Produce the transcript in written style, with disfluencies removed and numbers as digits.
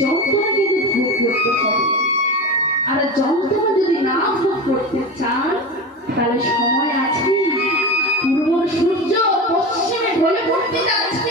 যন্ত্রণা কিন্তু ভোগ করতে হবে। আর যন্ত্রণা যদি না ভোগ করতে চান তাহলে সময় আছে। পূর্ব সূর্য পশ্চিমে ঢলে পড়তে যাচ্ছে।